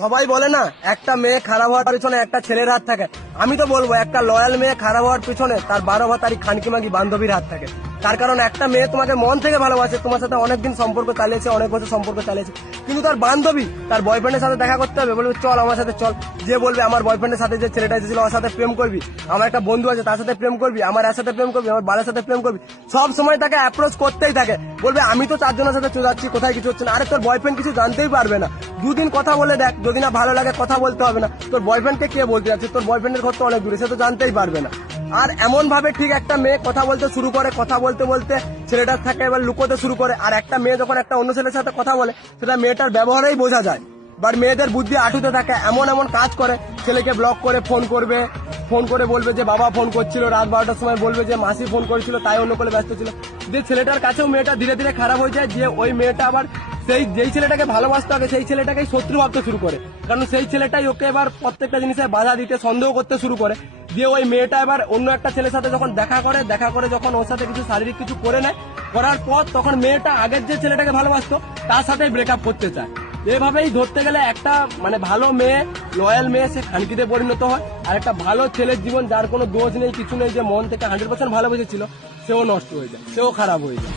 সবাই বলে না একটা মেয়ে খারাপ হওয়ার পিছনে একটা ছেলের হাত থাকে। আমি তো বলবো একটা লয়াল মেয়ে খারাপ হওয়ার পিছনে তার 12 ভাতারি খানকিমাগি বান্ধবীর হাত থাকে। তার কারণ একটা মেয়ে তোমাকে মন থেকে ভালোবাসে, তোমার সাথে অনেকদিন সম্পর্ক চালিয়েছে, অনেক বছর সম্পর্ক চালিয়েছে, কিন্তু তার বান্ধবী তার বয়ফ্রেন্ডের সাথে দেখা করতে হবে, বলবে চল আমার সাথে চল। যে বলবে আমার বয়ফ্রেন্ডের সাথে যে ছেলেটা এসেছিল ওর সাথে প্রেম করবি, আমার একটা বন্ধু আছে তার সাথে প্রেম করবি, আমার এর সাথে প্রেম করবি, আমার বালের সাথে প্রেম করবি, সব সময় তাকে অ্যাপ্রোচ করতেই থাকে। বলবে আমি তো 4 জনের সাথে চলে যাচ্ছি, কোথায় কিছু হচ্ছে না। আরে তোর বয়ফ্রেন্ড কিছু জানতেই পারবে না, দুদিন কথা বলে দেখ, যদি না ভালো লাগে কথা বলতে হবে না। তোর বয়ফ্রেন্ডকে কে বলতে যাচ্ছে, তোর বয়ফ্রেন্ডের ঘর তো অনেক দূরে, সে তো জানতেই পারবে না। আর এমন ভাবে ঠিক একটা মেয়ে কথা বলতে শুরু করে, কথা বলতে বলতে ছেলেটার থাকে এবার লুকোতে শুরু করে। আর একটা মেয়ে যখন একটা অন্য ছেলের সাথে কথা বলে সেটা মেয়েটার ব্যবহারেই বোঝা যায়। বাট মেয়েদের বুদ্ধি আটুতে থাকে, এমন এমন কাজ করে, ছেলেকে ব্লক করে ফোন করবে, ফোন করে বলবে যে বাবা ফোন করছিল, রাত 12টার সময় বলবে যে মাসি ফোন করেছিল, তাই অন্য করে ব্যস্ত ছিল। যে ছেলেটার কাছেও মেয়েটা ধীরে ধীরে খারাপ হয়ে যায়, যে ওই মেয়েটা আবার যেই ছেলেটাকে ভালোবাসতে হবে সেই ছেলেটাকেই শত্রু ভাবতে শুরু করে, কারণ সেই ছেলেটাই ওকে এবার প্রত্যেকটা জিনিসে বাধা দিতে, সন্দেহ করতে শুরু করে। দিয়ে ওই মেয়েটা এবার অন্য একটা ছেলের সাথে যখন দেখা করে যখন ওর সাথে কিছু শারীরিক কিছু করে নেয়, করার পর তখন মেয়েটা আগের যে ছেলেটাকে ভালোবাসতো তার সাথে ব্রেকআপ করতে চায়। এভাবেই ধরতে গেলে একটা ভালো মেয়ে, লয়াল মেয়ে, সে খানকিতে পরিণত হয়। আর একটা ভালো ছেলের জীবন, যার কোনো দোষ নেই কিছু নেই, যে মন থেকে 100% ভালোবেসেছিল, সেও নষ্ট হয়ে যায়, সেও খারাপ হয়ে যায়।